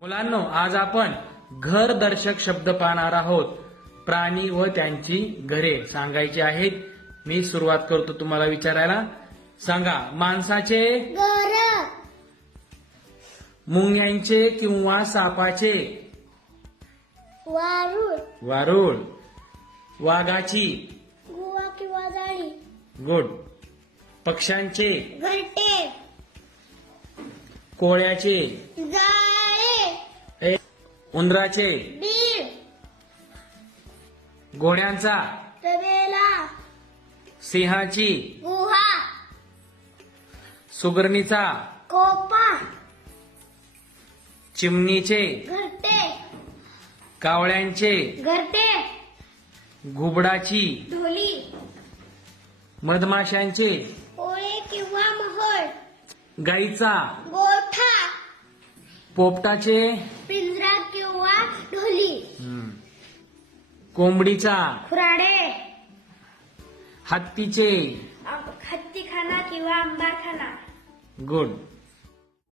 मुलांनो आज आपण घर दर्शक शब्द पाहणार आहोत. प्राणी व त्यांची घरे सांगायची आहेत. मी सुरुवात करतो तुम्हाला विचारायला. सांगा माणसाचे घर. मुंग्यांचे किंवा सापाचे? वारुळ. वारुळ. वाघाची? गुवा किंवा जाळी. गुड. पक्ष्यांचे? घरटे. कोळ्याचे? उंदराचे. बीड घोड्यांचा. तबेला. सिंहाची. गुहा. सुगरणीचा. कोपा. चिमणीचे. घरटे. कावळ्यांचे. घरटे. घुबडाची. ढोली. मधमाशांचे पोळे किंवा मोहळ गाईचा. गोठा पोपटाचे. पिंजरा किंवा ढोली कोंबडीचा. खुराडे. हत्तीचे. हत्तीखाना किंवा अंबारखाना गुड.